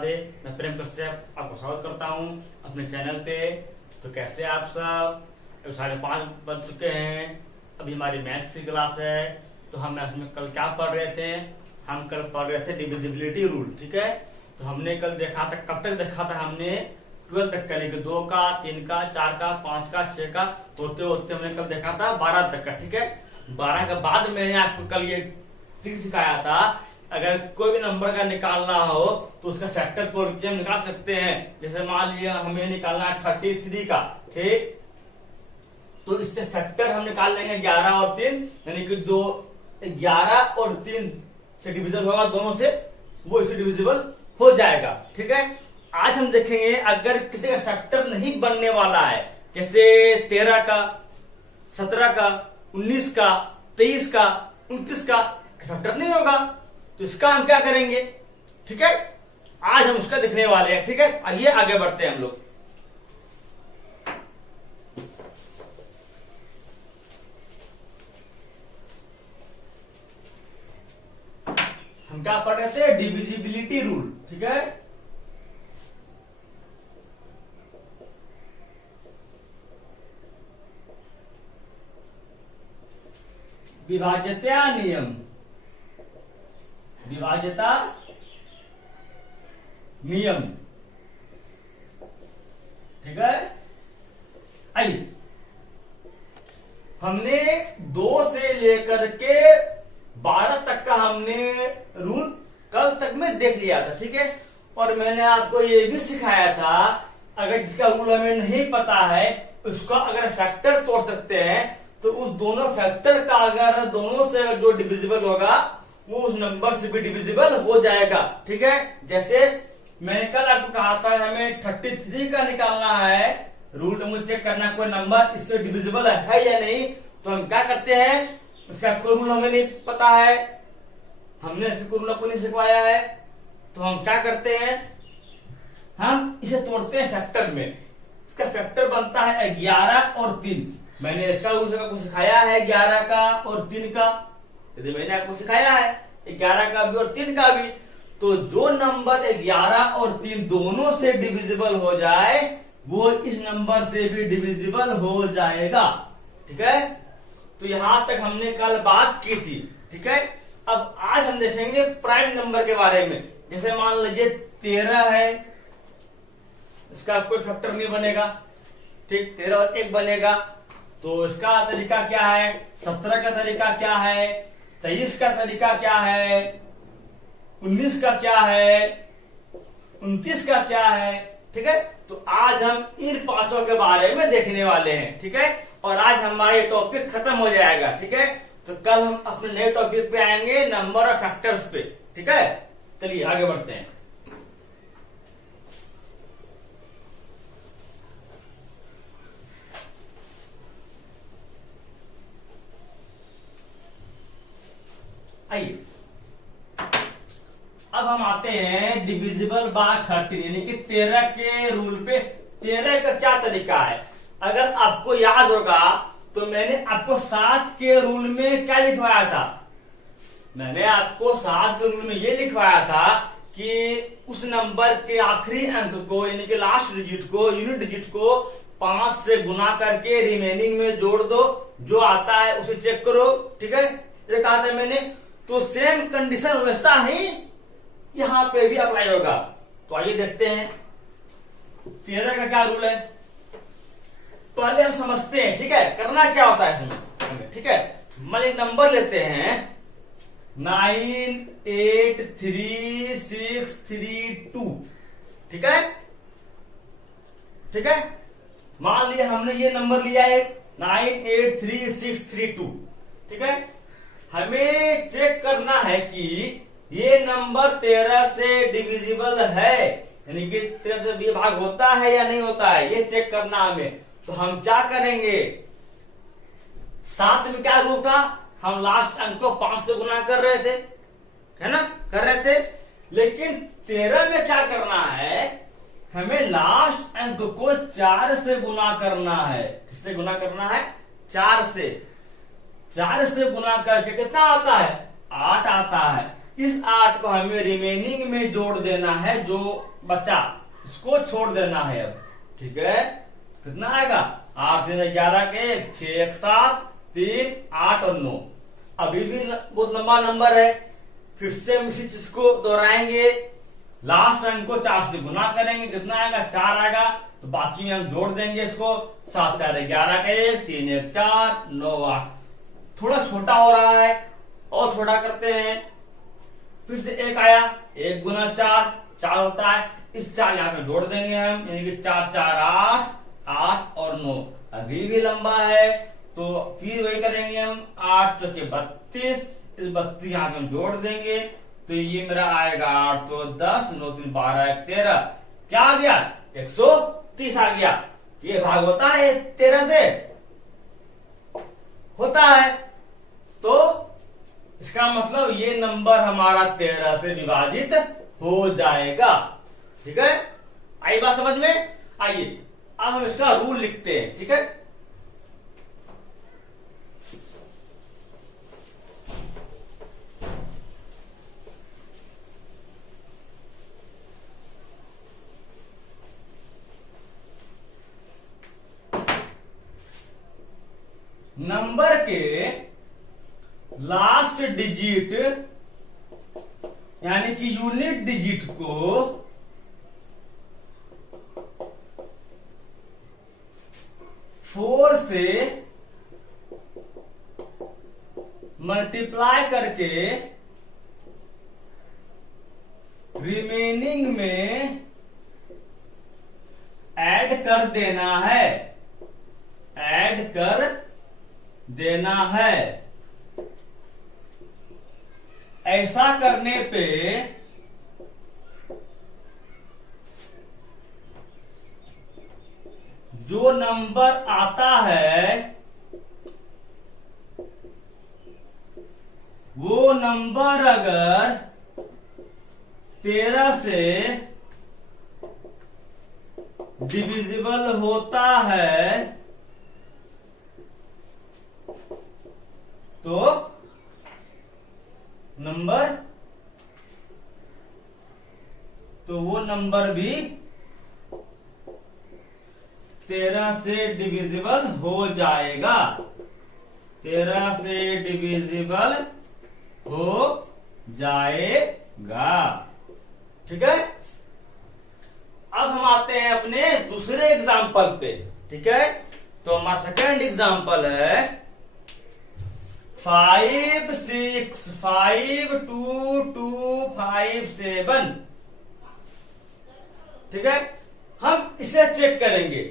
राधे। मैं प्रेम कश्यप आपको स्वागत करता हूं अपने चैनल पे। तो कैसे आप सब? 5:30 बज चुके हैं। अभी हमारी मैथ्स की क्लास है। तो हम मैथ्स में कल क्या पढ़ रहे थे? हम कल पढ़ रहे थे डिविजिबिलिटी रूल। ठीक है, तो हमने कल देखा था, कब तक देखा था हमने? 12 तक का, लेकिन 2 का, 3 का, 4 का, 5 का, 6 का होते होते हमने कल देखा था 12 तक का। ठीक है, 12 के बाद मैंने आपको कल ये ट्रिक सिखाया था, अगर कोई भी नंबर का निकालना हो तो उसका फैक्टर तोड़ के हम निकाल सकते हैं। जैसे मान लिया हमें निकालना है 33 का, ठीक, तो इससे फैक्टर हम निकाल लेंगे 11 और 3, यानी कि 11 और 3 से डिविजन होगा दोनों से, वो इससे डिविजिबल हो जाएगा। ठीक है, आज हम देखेंगे अगर किसी का फैक्टर नहीं बनने वाला है, जैसे 13 का, 17 का, 19 का, 23 का, 29 का फैक्टर नहीं होगा, तो इसका हम क्या करेंगे? ठीक है, आज हम उसका देखने वाले हैं। ठीक है, आइए आगे बढ़ते हैं हम लोग। हम क्या पढ़ रहे थे? Divisibility rule. ठीक है, विभाज्यता नियम, विभाज्यता नियम। ठीक है, आइए, हमने 2 से लेकर के 12 तक का हमने रूल कल तक में देख लिया था। ठीक है, और मैंने आपको ये भी सिखाया था, अगर जिसका रूल हमें नहीं पता है उसका अगर फैक्टर तोड़ सकते हैं, तो उस दोनों फैक्टर का अगर दोनों से जो डिविजिबल होगा वो उस नंबर से भी डिविजिबल हो जाएगा। ठीक है, जैसे मैंने कल आपको कहा था हमें 33 का निकालना है, रूल मुझे चेक करना कोई नंबर इससे डिविजिबल है या नहीं। तो हम क्या करते हैं, इसका कोई रूल हमें नहीं पता है, हमने इसका कोई रूल आपको नहीं सिखवाया है, तो हम क्या करते हैं, हम इसे तोड़ते हैं फैक्टर में। इसका फैक्टर बनता है 11 और 3। मैंने इसका रूल आपको सिखाया है 11 का और 3 का, यदि मैंने आपको सिखाया है 11 का भी और 3 का भी। तो जो नंबर 11 और 3 दोनों से डिविजिबल हो जाए वो इस नंबर से भी डिविजिबल हो जाएगा। ठीक है, तो यहां तक हमने कल बात की थी। ठीक है, अब आज हम देखेंगे प्राइम नंबर के बारे में। जैसे मान लीजिए 13 है, इसका कोई फैक्टर नहीं बनेगा। ठीक, 13 और 1 बनेगा, तो इसका तरीका क्या है? 17 का तरीका क्या है? 23 का तरीका क्या है? 19 का क्या है? 29 का क्या है? ठीक है, तो आज हम इन 5 के बारे में देखने वाले हैं। ठीक है, और आज हमारा ये टॉपिक खत्म हो जाएगा। ठीक है, तो कल हम अपने नए टॉपिक पे आएंगे, नंबर ऑफ फैक्टर्स पे। ठीक है, चलिए आगे बढ़ते हैं। आइए, अब हम आते हैं डिविजिबल बाय 13, यानी कि 13 के रूल पे। 13 का क्या तरीका है? अगर आपको याद होगा तो मैंने आपको 7 के रूल में क्या लिखवाया था? मैंने आपको 7 के रूल में ये लिखवाया था कि उस नंबर के आखिरी अंक को, यानी कि लास्ट डिजिट को, यूनिट डिजिट को 5 से गुना करके रिमेनिंग में जोड़ दो, जो आता है उसे चेक करो। ठीक है, ये कहा था मैंने। तो सेम कंडीशन वैसा ही यहां पे भी अप्लाई होगा। तो आइए देखते हैं 13 का क्या रूल है। पहले हम समझते हैं। ठीक है, करना क्या होता है इसमें। ठीक है, मान लीजिए नंबर लेते हैं 9, 8, 3, 6, 3, 2। ठीक है, ठीक है, मान लिया हमने ये नंबर लिया है 9, 8, 3, 6, 3, 2। ठीक है, हमें चेक करना है कि ये नंबर 13 से डिविजिबल है, यानी कि 13 से विभाग होता है या नहीं होता है, ये चेक करना हमें। तो हम क्या करेंगे? 7 में क्या रूल था? हम लास्ट अंक को 5 से गुना कर रहे थे, है ना, कर रहे थे। लेकिन 13 में क्या करना है? हमें लास्ट अंक को 4 से गुना करना है। किससे गुना करना है? 4 से। 4 से गुना करके कितना आता है? 8 आता है। इस 8 को हमें रिमेनिंग में जोड़ देना है, जो बचा, इसको छोड़ देना है अब। ठीक है, कितना आएगा? 8 3 11 के 6 1 7 3 8 और 9। अभी भी बहुत लंबा नंबर है, फिर से हम इसी चीज को दोहराएंगे। लास्ट अंक को 4 से गुना करेंगे, कितना आएगा? 4 आएगा। तो बाकी में हम जोड़ देंगे इसको, 7 4 11 के 1 3 1 4 9 8। थोड़ा छोटा हो रहा है, और छोटा करते हैं। फिर से 1 आया, 1 गुना 4 4 होता है। इस 4 यहाँ पे जोड़ देंगे हम, यानी कि 4 4 8 8 और 9। अभी भी लंबा है, तो फिर वही करेंगे हम। 8 चौके 32, इस 32 यहाँ पे हम जोड़ देंगे, तो ये मेरा आएगा 8 तो 10 9 3 12 1 13। क्या आ गया? 130 आ गया। ये भाग होता है 13 से, होता है। तो इसका मतलब ये नंबर हमारा 13 से विभाजित हो जाएगा। ठीक है, आई बात समझ में? आइए अब हम इसका रूल लिखते हैं। ठीक है, नंबर के लास्ट डिजिट यानी कि यूनिट डिजिट को फोर से मल्टीप्लाई करके रिमेनिंग में ऐड कर देना है, ऐड कर देना है। ऐसा करने पे जो नंबर आता है वो नंबर अगर 13 से डिविजिबल होता है तो वो नंबर भी 13 से डिविजिबल हो जाएगा, 13 से डिविजिबल हो जाएगा। ठीक है, अब हम आते हैं अपने दूसरे एग्जाम्पल पे। ठीक है, तो हमारा सेकेंड एग्जाम्पल है 5 6 5 2 2 5 7। ठीक है, हम इसे चेक करेंगे।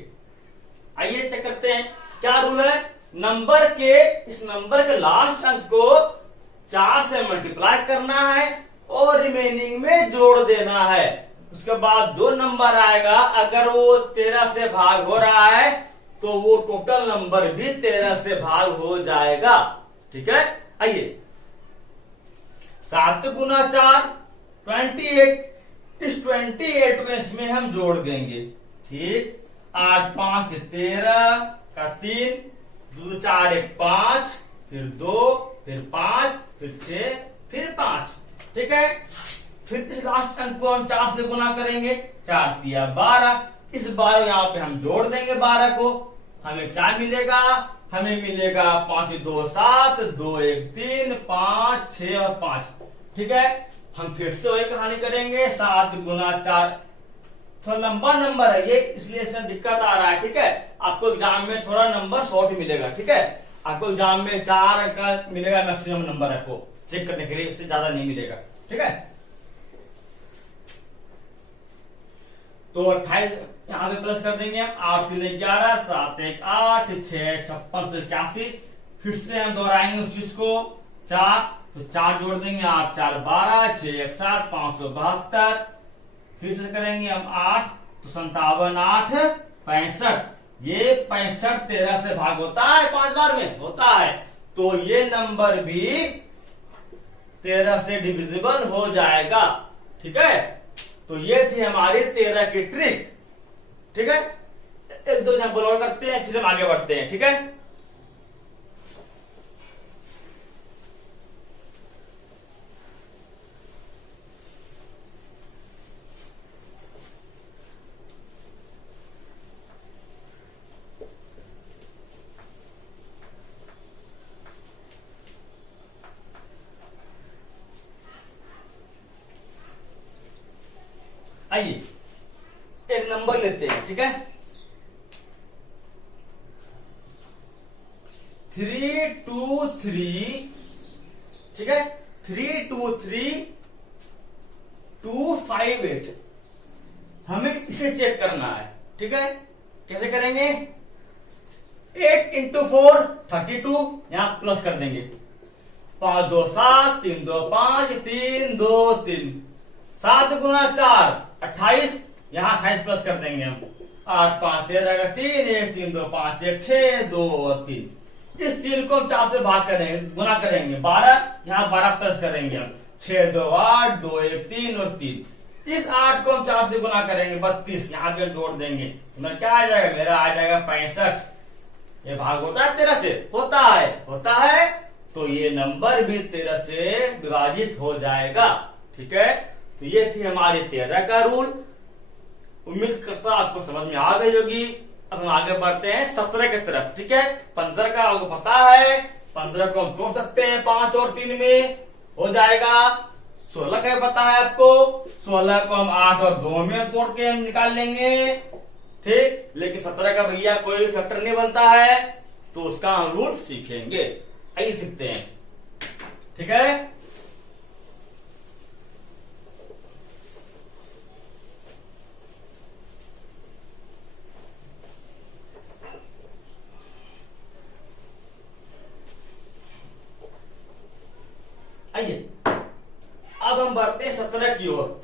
आइए चेक करते हैं। क्या रूल है? इस नंबर के लास्ट अंक को 4 से मल्टीप्लाई करना है और रिमेनिंग में जोड़ देना है। उसके बाद जो नंबर आएगा अगर वो 13 से भाग हो रहा है तो वो टोटल नंबर भी 13 से भाग हो जाएगा। ठीक है, आइए 7 गुना 4 28। इस 28 को इसमें हम जोड़ देंगे। ठीक, 8 5 13 का 3 2 4 1 5 फिर 2 फिर 5 फिर 6 फिर 5। ठीक है, फिर इस लास्ट अंक को हम 4 से गुना करेंगे, 4 दिया 12। इस 12 यहाँ पे हम जोड़ देंगे 12 को, हमें क्या मिलेगा? हमें मिलेगा 5 2 7 2 1 3 5 6 और 5। ठीक है, हम फिर से वही कहानी करेंगे। 7 गुना 4 थोड़ा लंबा नंबर है ये, इसलिए इसमें दिक्कत आ रहा है। ठीक है, आपको एग्जाम में थोड़ा नंबर शॉर्ट मिलेगा। ठीक है, आपको एग्जाम में 4 का मिलेगा मैक्सिमम नंबर, आपको चेक करने के लिए, इससे ज्यादा नहीं मिलेगा। ठीक है, तो 28 यहाँ पे प्लस कर देंगे हम। 8 3 11 7 1 8 6 56 81। फिर से हम दोहराएंगे उस चीज को। 4 तो 4 जोड़ देंगे, 8 4 12 6 1 7 572। फिर से करेंगे हम 8 तो 57 8 65। ये 65 13 से भाग होता है 5 बार में, होता है। तो ये नंबर भी 13 से डिविजिबल हो जाएगा। ठीक है, तो ये थी हमारी 13 की ट्रिक। ठीक है, एक दो एग्जाम्पल और करते हैं फिर हम आगे बढ़ते हैं। ठीक है, आइए एक नंबर लेते हैं, ठीक है। 323, ठीक है, 323258, हमें इसे चेक करना है, ठीक है। कैसे करेंगे? 8 इंटू 4 32, यहां प्लस कर देंगे। 5 2 7, 3 2 5, 3 2 3, 7 गुना 4 28, यहां 28 प्लस कर देंगे हम। 8 5 13 का 3, 1 3 2 5 1 6 2 और 3। इस 3 को हम 4 से भाग करेंगे, गुना करेंगे। 12, यहां 12 प्लस करेंगे हम। 6 2 8, 2 1 3 और 3। इस 8 को हम 4 से गुना करेंगे, 32, यहाँ पे जोड़ देंगे। तो क्या आ जाएगा? मेरा आ जाएगा 65। ये भाग होता है 13 से? होता है। तो ये नंबर भी 13 से विभाजित हो जाएगा, ठीक है। तो ये थी हमारी 13 का रूल। उम्मीद करता आपको समझ में आ गई होगी। अब हम आगे बढ़ते हैं 17 की तरफ, ठीक है। 15 का आपको पता है, 15 को हम तोड़ सकते हैं 5 और 3 में, हो जाएगा। 16 का पता है आपको, 16 को हम 8 और 2 में हम तोड़ के हम निकाल लेंगे, ठीक। लेकिन 17 का भैया कोई फैक्टर नहीं बनता है, तो उसका हम रूल सीखेंगे। आइए सीखते हैं, ठीक है। आइए अब हम बढ़ते हैं 17 की ओर।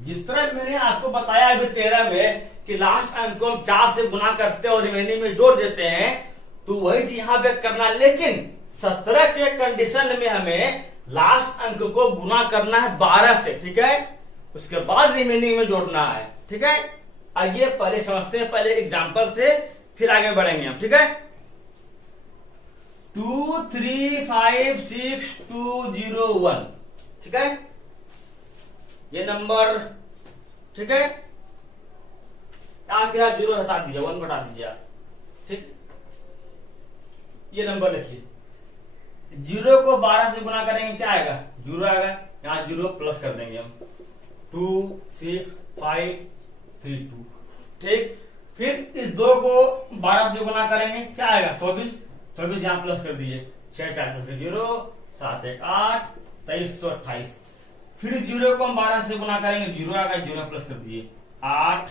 जिस तरह मैंने आपको बताया अभी 13 में कि लास्ट अंक को हम 4 से गुना करते हैं और रिमेनिंग में जोड़ देते हैं, तो वही चीज यहां पे करना। लेकिन 17 के कंडीशन में हमें लास्ट अंक को गुना करना है 12 से, ठीक है। उसके बाद रिमेनिंग में जोड़ना है, ठीक है। आइए पहले समझते हैं, पहले एग्जांपल से, फिर आगे बढ़ेंगे हम, ठीक है। 235621, ठीक है, ये नंबर, ठीक है। क्या 0 हटा दीजिए, 1 घटा दीजिए, ठीक। ये नंबर लिखिए। 0 को 12 से गुना करेंगे, क्या आएगा? 0 आएगा। यहां 0 प्लस कर देंगे हम। 26532, ठीक। फिर इस 2 को 12 से गुना करेंगे, क्या आएगा? 24 यहां प्लस कर दीजिए। 6 4 प्लस 0, 7 1 8, 2328। फिर 0 को हम 12 से गुना करेंगे, 0 आएगा, 0 प्लस कर दीजिए। 8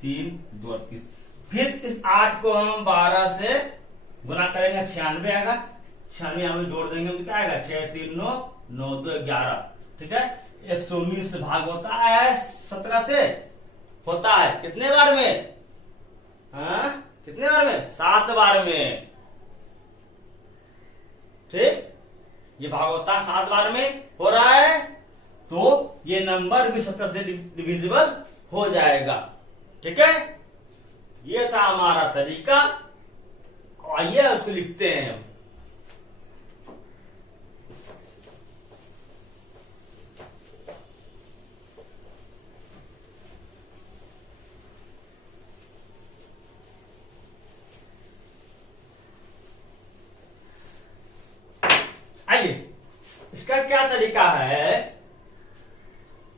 3 2 38। फिर इस 8 को हम 12 से गुना करेंगे, 96 आएगा। 96 यहां में जोड़ देंगे, तो क्या आएगा? 6 3 9 9 2 11, ठीक है। 119 से भाग होता है 17 से, होता है कितने बार में? हाँ, कितने बार में? 7 बार में, ठीक। ये भाग होता है 7 बार में, हो रहा है। तो ये नंबर भी 17 से डिविजिबल हो जाएगा, ठीक है। ये था हमारा तरीका। आइए उसको लिखते हैं हम। आइए इसका क्या तरीका है?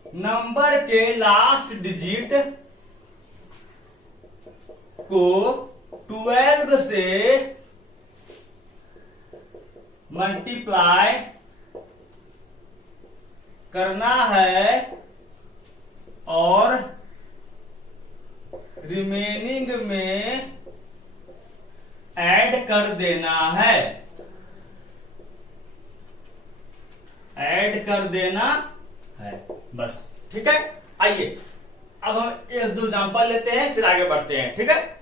नंबर के लास्ट डिजिट को 12 से मल्टीप्लाई करना है और रिमेनिंग में ऐड कर देना है। ऐड कर देना है, बस, ठीक है। आइए अब हम 1 2 एग्जांपल लेते हैं, फिर आगे बढ़ते हैं, ठीक है।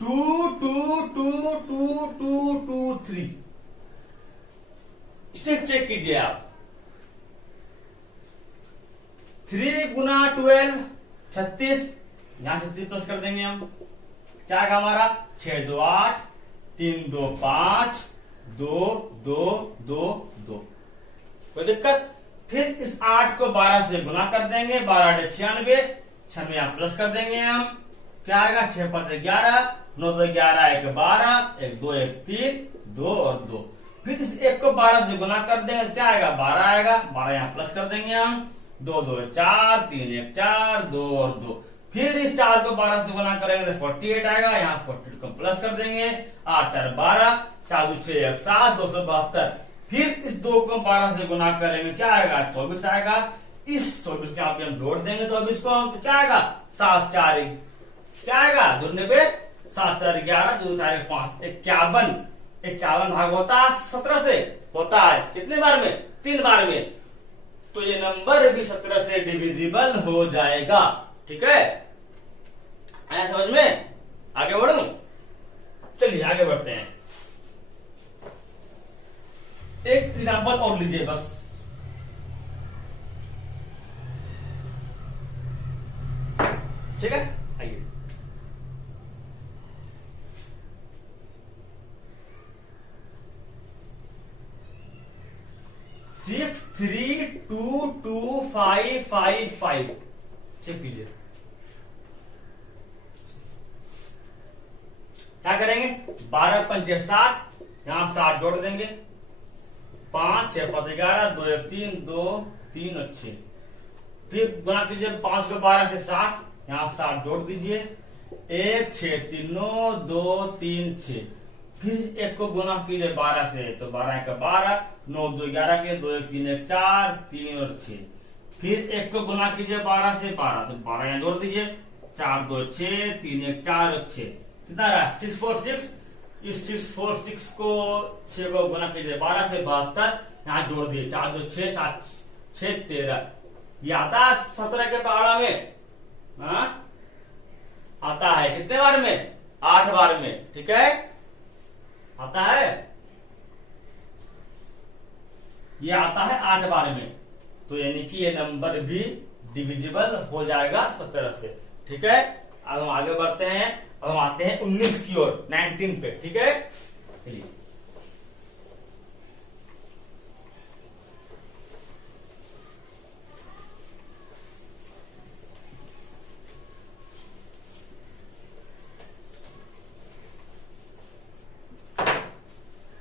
2 2 2 2 2 2 3, इसे चेक कीजिए आप। 3 गुना 12 36, यहां 36 प्लस कर देंगे हम। क्या आएगा हमारा? 6 2 8, 3 2 5, 2 2 2 2, कोई दिक्कत? फिर इस 8 को 12 से गुना कर देंगे, 12 8 96, 96 यहां प्लस कर देंगे हम। क्या आएगा 6 5 11, 9 2 11, 1 12, 1 2 1 3, 2 और 2। फिर इस 1 को 12 से गुना कर देंगे, क्या आएगा 12 आएगा, 12 यहाँ प्लस कर देंगे हम, 2 2 4, 3 1 4, 2 और 2। फिर इस 4 को 12 से गुना करेंगे तो 48 आएगा, यहाँ 42 को प्लस कर देंगे, 8 4 12, 4 2 6 1 7, 272। फिर इस 2 को 12 से गुना करेंगे, क्या आएगा 24 आएगा। इस 24 के आप हम जोड़ देंगे 24 को हम, तो क्या आएगा 7 4, क्या आएगा जोड़ने पे 7 4 11, 2 4 5, 51। 51 भाग होता है 17 से, होता है कितने बार में 3 बार में, तो ये नंबर भी 17 से डिविजिबल हो जाएगा। ठीक है, आया समझ में? आगे बढ़ू, चलिए आगे बढ़ते हैं। एक एग्जांपल और लीजिए बस। ठीक है, आइए। सिक्स 3 2 2 5 5 5 चेक कीजिए। क्या करेंगे 12 पंजे 60, यहां 60 जोड़ देंगे, 5 6 5 11, 2 1 3, 2 3 और 6। फिर गुना कीजिए 5 को 12 से 60, यहां 60 जोड़ दीजिए, 1 6 3 9, 2 3 6। फिर 1 को गुना कीजिए 12 से, तो 12 1 12, 9 2 11 के, 2 1 3 1 4, 3 और 6। फिर 1 को गुना कीजिए 12 से 12, तो 12 यहां जोड़ दीजिए, 4 2 6, 3 1 4 और 6। कितना रहा 6 4 6। इस 6 4 6 को 6 को गुना कीजिए 12 से 72, यहाँ जोड़ दिए, 4 2 6 7 6 13। ये आता है 17 के पहाड़ा में, आता है कितने बार में 8 बार में। ठीक है, आता है, ये आता है 8 बार में, तो यानी कि ये नंबर भी डिविजिबल हो जाएगा 17 से। ठीक है, अब हम आगे बढ़ते हैं। अब हम आते हैं 19 की ओर, 19 पे। ठीक है, चलिए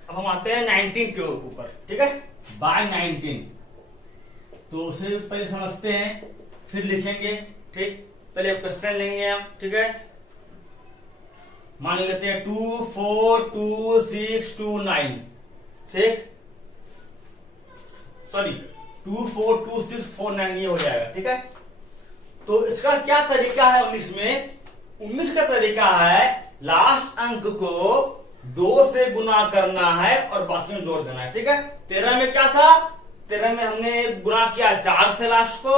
अब हम आते हैं 19 के ऊपर। ठीक है, बाय 19, तो उसे पहले समझते हैं फिर लिखेंगे। ठीक, पहले क्वेश्चन लेंगे हम। ठीक है, मान लेते हैं 2 4 2 6 2 9। ठीक, सॉरी 2 4 2 6 4 9 ये हो जाएगा। ठीक है, तो इसका क्या तरीका है 19 में? 19 का तरीका है लास्ट अंक को 2 से गुना करना है और बाकी में जोड़ देना है। ठीक है, 13 में क्या था, 13 में हमने गुना किया 4 से लास्ट को,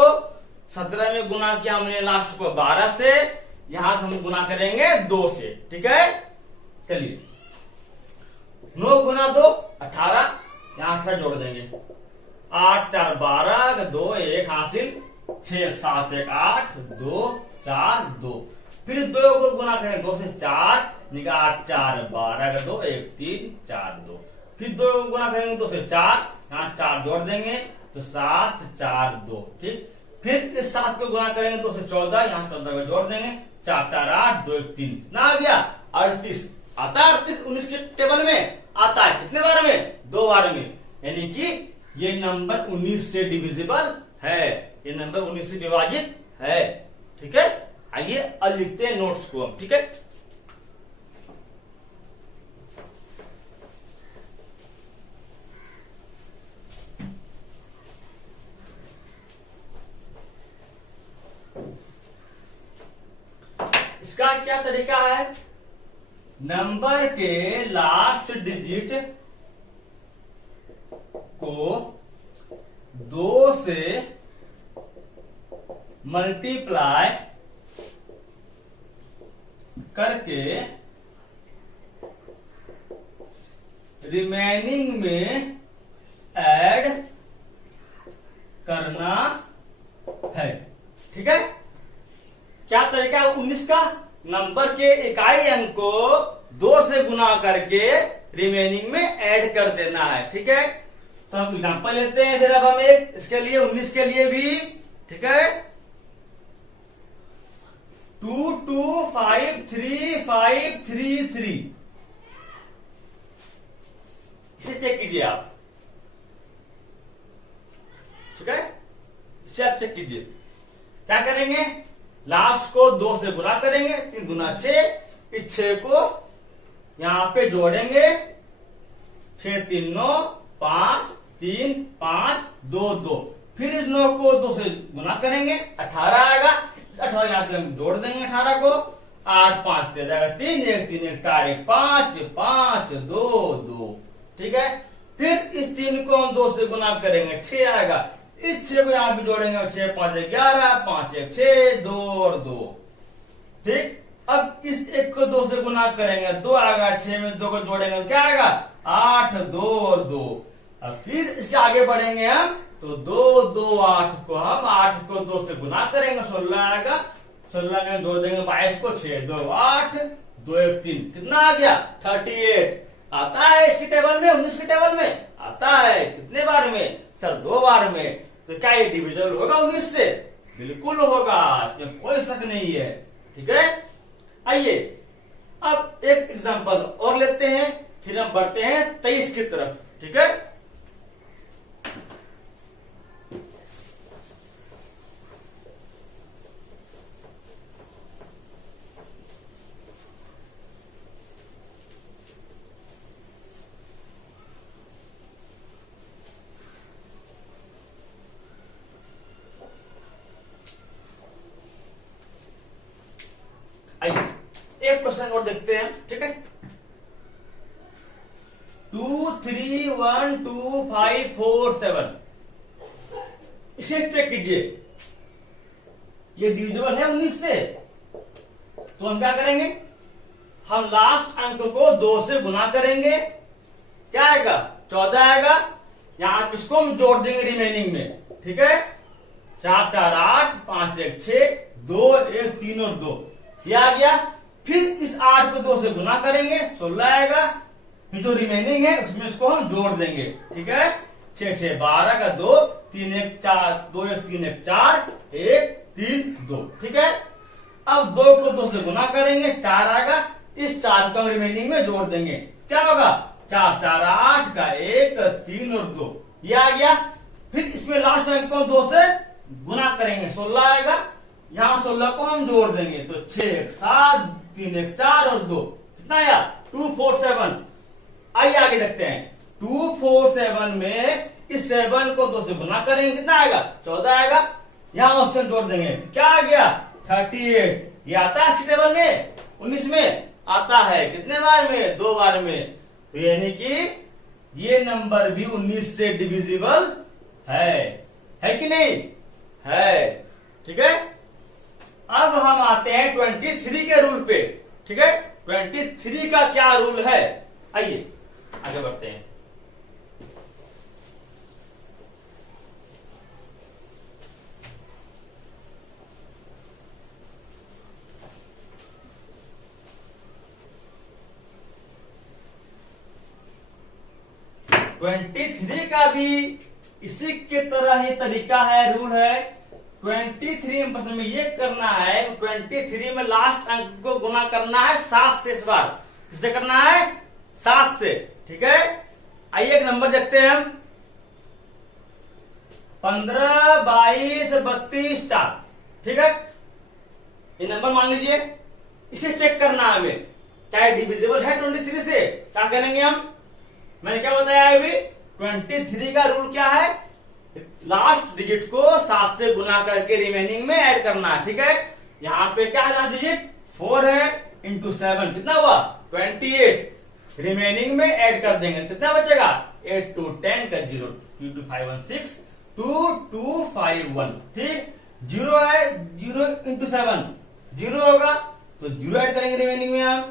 17 में गुना किया हमने लास्ट को 12 से, यहां हम गुना करेंगे 2 से। ठीक है, चलिए 9 गुना 2 18, यहां 18 जोड़ देंगे, 8 4 12, 2 1 हासिल, 6 1 7 1 8, 2 4 2। फिर 2 को गुना करेंगे 2 से 4, 8 4 12, 2 1 3 4 2। फिर 2 को गुना करेंगे 2 से 4, यहाँ 4 जोड़ देंगे, तो 7 4 2। ठीक, फिर इस 7 को गुना करेंगे 2 से 14, यहाँ 14 को जोड़ देंगे, 4 4 8, 2 1 3। कितना आ गया 38। आता है 38 19 के टेबल में, आता है कितने बार में 2 बार में, यानी कि ये नंबर 19 से डिविजिबल है, ये नंबर 19 से विभाजित है। ठीक है, आइए अब लिखते हैं नोट्स को हम। ठीक है, इसका क्या तरीका है, नंबर के लास्ट डिजिट को 2 से मल्टीप्लाई करके रिमेनिंग में ऐड करना है। ठीक है, क्या तरीका है 19 का, नंबर के इकाई अंक को 2 से गुना करके रिमेनिंग में ऐड कर देना है। ठीक है, तो हम एग्जांपल लेते हैं फिर अब हम एक इसके लिए 19 के लिए भी। ठीक है, 2 2 5 233 इसे चेक कीजिए आप, ठीक है, इसे आप चेक कीजिए। क्या करेंगे, लास्ट को 2 से गुना करेंगे, 3 दूना 6, इस 6 को यहां पे जोड़ेंगे, 6 3 9 5 3 5 2 2, फिर इस 9 को 2 से गुना करेंगे, 18 आएगा, 18 यहां पे हम जोड़ देंगे 18 को, 8 5 दे जाएगा 3 1 3 1 4 1 5 5 2 2, ठीक है। फिर इस 3 को हम 2 से गुना करेंगे, 6 आएगा, इस 6 को यहां पे जोड़ेंगे, 6 5 11 5 1 6 2 और 2, ठीक। अब इस 1 को 2 से गुना करेंगे, 2 आएगा, 6 में 2 को जोड़ेंगे क्या आएगा, 8 2 और 2। अब फिर इसके आगे बढ़ेंगे हम, तो 2 2 8 को हम 8 को 2 से गुना करेंगे, 16 आएगा, 16 में 2 देंगे 22 को, 6 2 8 2 1 3, कितना आ गया 38। आता है इसकी टेबल में, 19 की टेबल में आता है, कितने बार में सर, 2 बार में। तो क्या ये डिविजिबल होगा 19 से, बिल्कुल होगा, इसमें कोई शक नहीं है, ठीक है। आइए अब एक एग्जांपल और लेते हैं, फिर हम बढ़ते हैं 23 की तरफ, ठीक है। आइए एक प्रश्न और देखते हैं, ठीक है। 2 3 1 2 5 4 7, इसे चेक कीजिए, ये डिविजिबल है 19 से। तो हम क्या करेंगे, हम लास्ट अंक को 2 से गुना करेंगे, क्या आएगा 14 आएगा, यहां पर इसको हम जोड़ देंगे रिमेनिंग में, ठीक है। 4 4 8 5 1 6 2 1 3 और 2, ये आ गया। फिर इस 8 को 2 से गुना करेंगे, 16 आएगा, फिर जो रिमेनिंग है उसमें इसको हम जोड़ देंगे, ठीक है। 6 6 12 का 2 3 1 4 2 1 3 1 4 1 3 2, ठीक है। अब 2 को 2 से गुना करेंगे, 4 आएगा, इस 4 को रिमेनिंग में जोड़ देंगे, क्या होगा 4 4 8 का 1 3 और 2, ये आ गया। फिर इसमें लास्ट अंक को 2 से गुना करेंगे, 16 आएगा, यहां 16 को हम जोड़ देंगे, तो 6 1 7 3 1 4 और 2, कितना आया 2 4 7। आइए आगे देखते हैं, 2 4 7 में इस 7 को 2 से गुना करेंगे, कितना आएगा 14 आएगा, यहां ऑप्शन जोड़ देंगे, तो क्या आ गया 38। ये आता है इसकी टेबल में 19 में आता है, कितने बार में 2 बार में। तो यानी कि ये नंबर भी 19 से डिविजिबल है कि नहीं है, ठीक है। अब हम आते हैं 23 के रूल पे, ठीक है। 23 का क्या रूल है, आइए आगे बढ़ते हैं। ट्वेंटी थ्री का भी इसी के तरह ही तरीका है, रूल है। 23 प्रश्न में ये करना है, 23 में लास्ट अंक को गुना करना है 7 से, इस बार किससे करना है 7 से, ठीक है। आइए एक नंबर देखते हैं हम, 15 22 32 4, ठीक है। ये नंबर मान लीजिए, इसे चेक करना है हमें, क्या ये डिविजिबल है 23 से। क्या करेंगे हम, मैंने क्या बताया अभी, 23 का रूल क्या है, लास्ट डिजिट को 7 से गुना करके रिमेनिंग में ऐड करना है, ठीक है। यहां पे क्या है लास्ट डिजिट 4 है, इंटू 7 कितना हुआ 28, रिमेनिंग में ऐड कर देंगे, कितना बचेगा 8 2 10 का 0 2 2 5 1 6 2 2 5 1, ठीक। 0 है, 0 इंटू 7 0 होगा, तो 0 ऐड करेंगे रिमेनिंग में हम,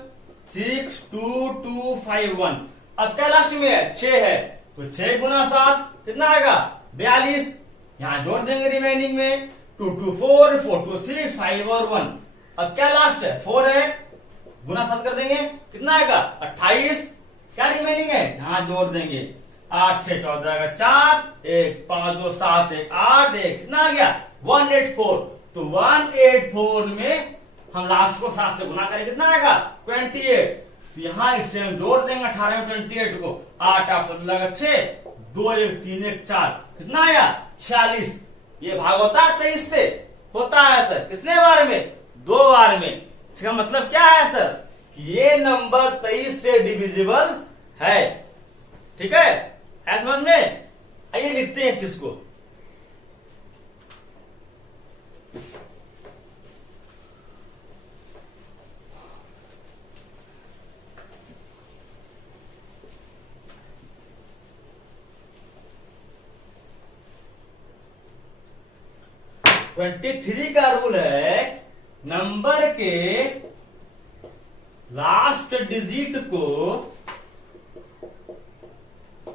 6 2 2 5 1। अब क्या लास्ट में है 6 है, तो 6 गुना 7 कितना आएगा 42, यहां जोड़ देंगे रिमेनिंग में, 2 2 4 4 2 6 5 और 1। अब क्या लास्ट है 4 है, गुना 7 कर देंगे, कितना आएगा 28, क्या रिमेनिंग है यहां जोड़ देंगे, 8 6 14 का 4 1 5 2 7 1 8 1, कितना आ गया 184। तो 184 में हम लास्ट को 7 से गुना करें, कितना आएगा 28। तो यहां इससे हम जोड़ देंगे 18 में 28 को, 8 8 16 6, 2 1 3 1 4, कितना आया 46। ये भाग होता है 23 से, होता है सर कितने बार में, 2 बार में। इसका मतलब क्या है सर कि ये नंबर 23 से डिविजिबल है। ठीक है, ऐसा समझ में। आइए लिखते हैं इस चीज को। ट्वेंटी 23 का रूल है नंबर के लास्ट डिजिट को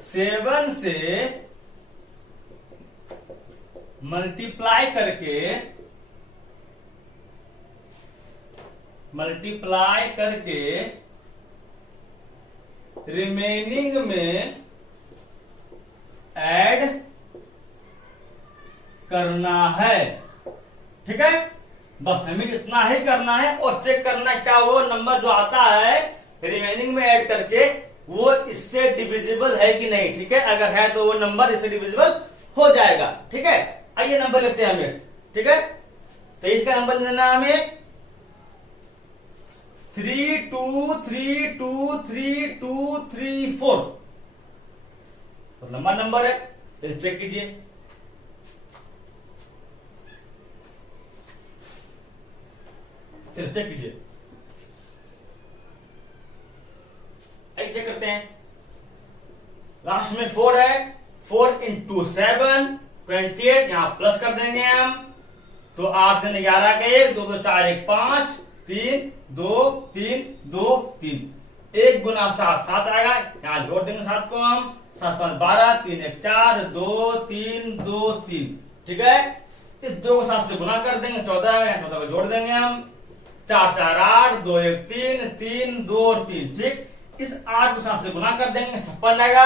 7 से मल्टीप्लाई करके रिमेनिंग में ऐड करना है। ठीक है, बस हमें इतना ही करना है और चेक करना क्या वो नंबर जो आता है रिमेनिंग में ऐड करके वो इससे डिविजिबल है कि नहीं। ठीक है, अगर है तो वो नंबर इससे डिविजिबल हो जाएगा। ठीक है, आइए नंबर लेते हैं हमें। ठीक है, 23 का नंबर लेना है हमें 3 2 3 2 3 2 3 4, तो लंबा नंबर है, चेक कीजिए। चेक कीजिए, चेक करते हैं। लास्ट में 4 है, 4 इंटू 7 28, यहां प्लस कर देंगे हम, तो 8 से 11 का 1 2 2 4 1 5 3 2 3 2 3, 1 गुना 7 7 आएगा, यहां जोड़ देंगे 7 को हम, 7 5 12 3 1 4 2 3 2 3। ठीक है, इस 2 को 7 से गुना कर देंगे 14 आएगा, 14 को जोड़ देंगे हम, 4 4 8 2 1 3 3 2 और 3। ठीक, इस 8 को 7 से गुना कर देंगे 56 आएगा,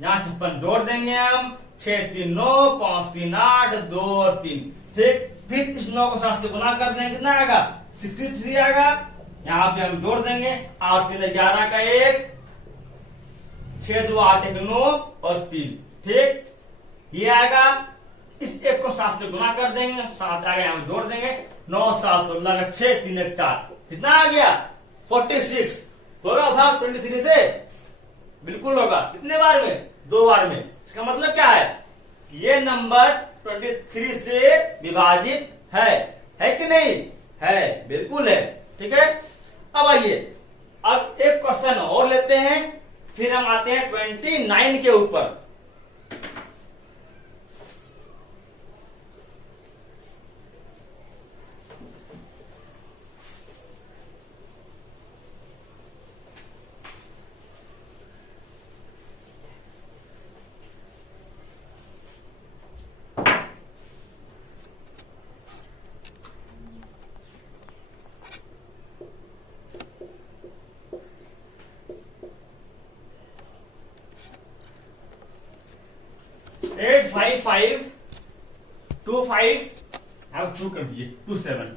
यहां 56 जोड़ देंगे हम, 6 3 9 5 3 8 2 और 3। ठीक, फिर इस 9 को 7 से गुना कर देंगे, कितना आएगा 63 आएगा, यहां पे हम जोड़ देंगे 8 3 11 का 1, 6 2 8 1 9 और 3। ठीक, ये आएगा। इस 1 को 7 से गुना कर देंगे, 7 आएगा, हम जोड़ देंगे 9 7 16 का 6 3 1 4, कितना आ गया 46। होगा भाग 23 से, बिल्कुल होगा। कितने बार में, 2 बार में। इसका मतलब क्या है, ये नंबर 23 से विभाजित है कि नहीं है, बिल्कुल है। ठीक है, अब आइए अब एक क्वेश्चन और लेते हैं, फिर हम आते हैं 29 के ऊपर। एट 5 5 2 5 आप 2 कर दीजिए 2 7।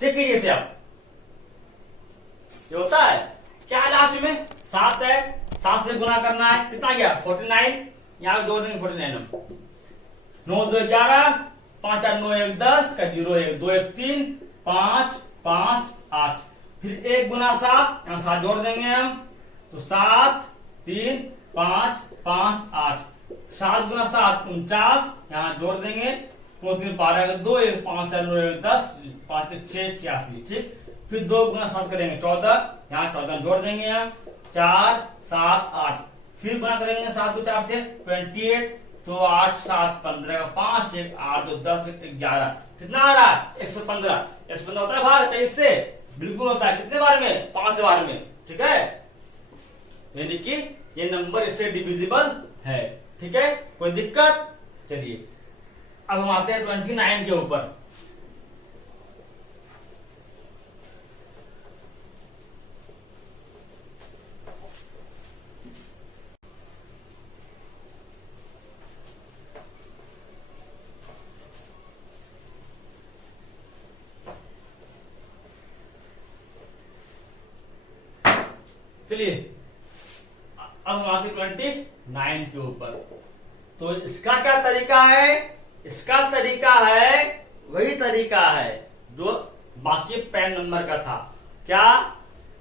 चेक कीजिए इसे आप, ये होता है क्या है, लास्ट में 7 है, 7 से गुना करना है, कितना गया 49, यहां पे 2 देंगे 49 हम, 9 2 11 5 8 9 1 10 का 0 1 2 1 3 5 5 8, फिर 1 गुना 7, यहां 7 जोड़ देंगे हम, तो 7 3 5 5 8, 7 गुना 7 49, यहां जोड़ देंगे 2 3 12 का 2 1 5 4 9 1 10 5 6 86। ठीक, फिर 2 गुना 7 करेंगे 14, यहां 14 जोड़ देंगे हम, 4 7 8, फिर गुना करेंगे 7 को 4 से 28, तो 8 7 15 का 5 1 8 2 10 11, कितना आ रहा है 115। 115 होता है भाग 23 से, बिल्कुल होता है। कितने बार में, 5 बार में। ठीक है, यानी कि ये नंबर इससे डिविजिबल है। ठीक है, कोई दिक्कत। चलिए अब हम आते हैं 29 के ऊपर। चलिए अब हम आते 29 के ऊपर। तो इसका क्या तरीका है? इसका तरीका है वही तरीका है जो बाकी पैन नंबर का था। क्या?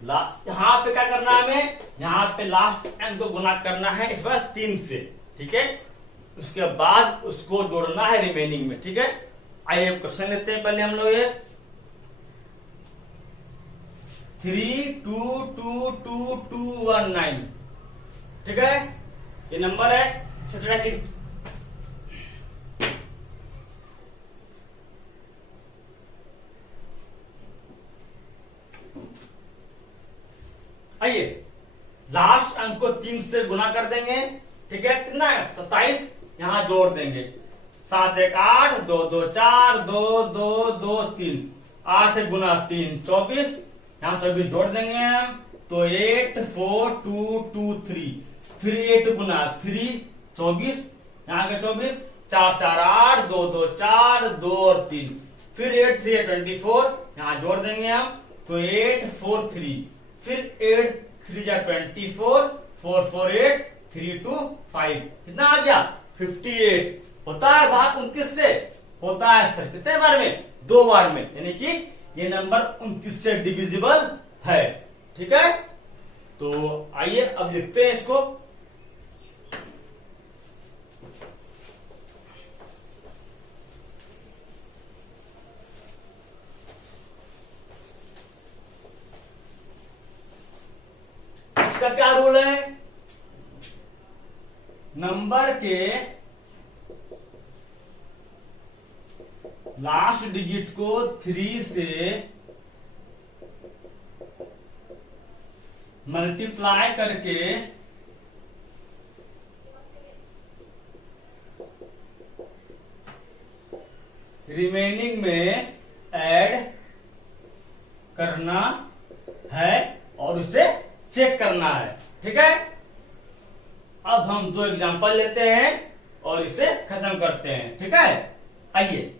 यहां पे क्या करना है हमें? यहां पे लास्ट n को गुना करना है इस बार 3 से, ठीक है। उसके बाद उसको जोड़ना है रिमेनिंग में, ठीक है। आइए क्वेश्चन लेते हैं पहले हम लोग ये 322219, ठीक है। ये नंबर है सब्ट्रैक्ट। आइए लास्ट अंक को 3 से गुना कर देंगे, ठीक है। कितना है? 27। यहां जोड़ देंगे 7 1 8 2 2 4 2 2 2 3 8 गुना 3 24। यहां 24 जोड़ देंगे हम तो 8 4 2 2 3। फिर 8 गुना 3 24। यहाँ के 24 4 4 8 2 2 4 2 और 3। फिर 8 3 24। यहाँ जोड़ देंगे हम तो 8 4 3। फिर 8 3 जा 24 4 4 8 3 2 5। कितना आ गया? 58। होता है भाग 29 से? होता है सर। कितने बार में? 2 बार में, यानी कि ये नंबर 29 से डिविजिबल है, ठीक है। तो आइए अब लिखते हैं इसको। इसका क्या रूल है? नंबर के लास्ट डिजिट को 3 से मल्टीप्लाई करके रिमेनिंग में ऐड करना है और उसे चेक करना है, ठीक है। अब हम 2 एग्जांपल लेते हैं और इसे खत्म करते हैं, ठीक है। आइए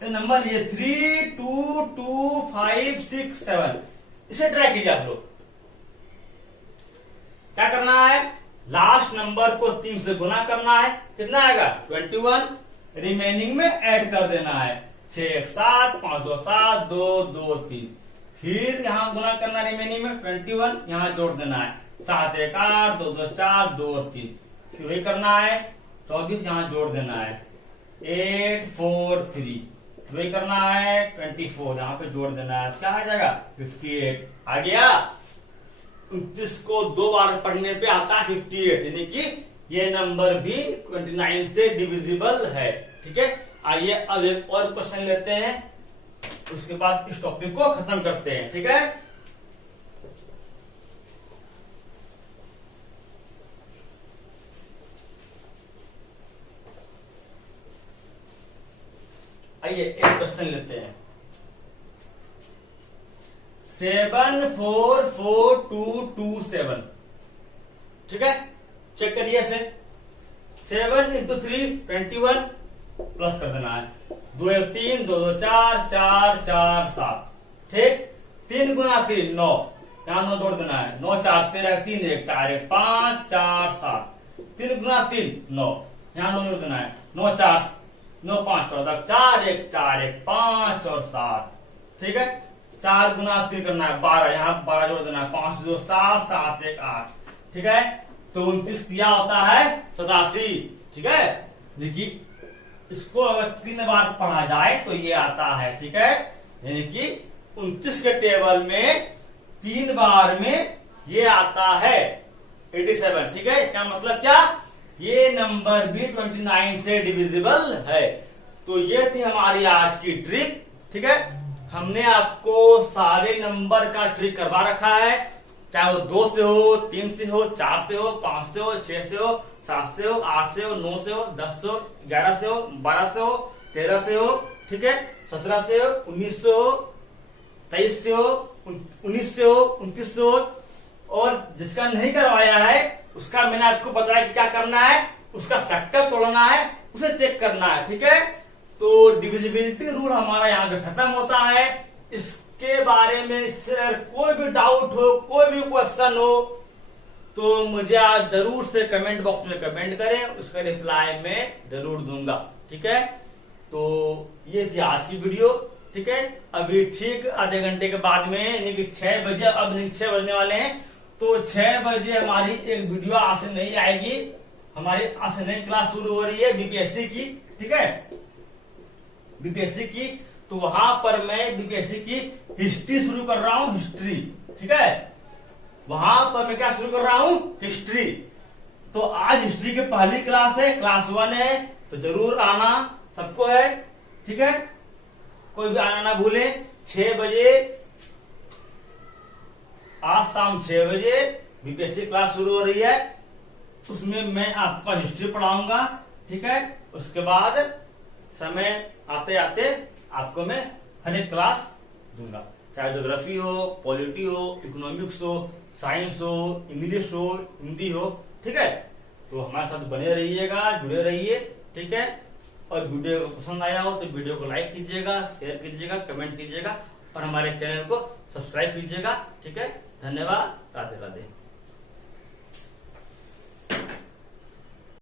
तो नंबर ये 3 2 2 5 6 7 इसे ट्राई कीजिए आप लोग। क्या करना है? लास्ट नंबर को 3 से गुना करना है। कितना आएगा? 21। रिमेनिंग में ऐड कर देना है 6 1 7 5 2 7 2 2 3। फिर यहां गुना करना रिमेनिंग में 21। यहां जोड़ देना है 7 1 8 2 2 4 2 और 3। फिर वही करना है 24। यहां जोड़ देना है 8 4 3। वही करना है 24। यहां पे जोड़ देना है, क्या आ जाएगा? 58 आ गया। 29 को 2 बार पढ़ने पे आता है 58, यानी कि ये नंबर भी 29 से डिविजिबल है, ठीक है। आइए अब एक और क्वेश्चन लेते हैं, उसके बाद इस टॉपिक को खत्म करते हैं, ठीक है। आइए एक क्वेश्चन लेते हैं 7 4 4 2 2 7, ठीक है। चेक करिए इसे। 7 इंटू 3 21 प्लस कर देना है 2 1 3 2 2 4 4 4 7, ठीक। 3 गुना 3 9। यहां 9 जोड़ देना है 9 4 13 3 1 4 1 5 4 7। 3 गुना 3 9। यहां 9 जोड़ देना है 9 4 9 5 14 4 1 4 1 5 और 7, ठीक है। 4 गुना 3 करना है 12। यहाँ 12 जोड़ देना है 5 2 7 7 1 8, ठीक है। तो 29 दिया होता है 87, ठीक है। देखिए इसको अगर 3 बार पढ़ा जाए तो ये आता है, ठीक है। यानी कि 29 के टेबल में 3 बार में ये आता है 87, ठीक है। इसका मतलब क्या? ये नंबर भी 29 से डिविजिबल है। तो ये थी हमारी आज की ट्रिक, ठीक है। हमने आपको सारे नंबर का ट्रिक करवा रखा है, चाहे वो 2 से हो 3 से हो 4 से हो 5 से हो 6 से हो 7 से हो 8 से हो 9 से हो 10 से हो 11 से हो 12 से हो 13 से हो, ठीक है। 17 से हो 19 से हो 23 से हो 19 से हो 29 से हो। और जिसका नहीं करवाया है उसका मैंने आपको बताया कि क्या करना है, उसका फैक्टर तोड़ना है, उसे चेक करना है, ठीक है। तो डिविजिबिलिटी रूल हमारा यहाँ पे खत्म होता है। इस के बारे में सर कोई भी डाउट हो, कोई भी क्वेश्चन हो, तो मुझे आप जरूर से कमेंट बॉक्स में कमेंट करें, उसका रिप्लाई मैं जरूर दूंगा। ठीक है, तो ये थी आज की वीडियो। ठीक है, अभी ठीक आधे घंटे के बाद में यानी कि 6 बजे, अब 6 बजने वाले हैं, तो 6 बजे हमारी एक वीडियो आज से नहीं आएगी। हमारी आज से नई क्लास शुरू हो रही है बीपीएससी की। ठीक है, बीपीएससी की, तो वहां पर मैं बीपीएससी की हिस्ट्री शुरू कर रहा हूं, हिस्ट्री। ठीक है, वहां पर मैं क्या शुरू कर रहा हूं, हिस्ट्री। तो आज हिस्ट्री की पहली क्लास है, क्लास 1 है, तो जरूर आना सबको है। ठीक है, कोई भी आना ना भूले। 6 बजे, आज शाम 6 बजे बीपीएससी क्लास शुरू हो रही है, उसमें मैं आपका हिस्ट्री पढ़ाऊंगा। ठीक है, उसके बाद समय आते आते आपको मैं हर एक क्लास दूंगा, चाहे ज्योग्राफी हो, पॉलिटी हो, इकोनॉमिक्स हो, साइंस हो, इंग्लिश हो, हिंदी हो। ठीक है, तो हमारे साथ बने रहिएगा, जुड़े रहिए। ठीक है, और वीडियो को पसंद आया हो तो वीडियो को लाइक कीजिएगा, शेयर कीजिएगा, कमेंट कीजिएगा और हमारे चैनल को सब्सक्राइब कीजिएगा। ठीक है, धन्यवाद, राधे राधे।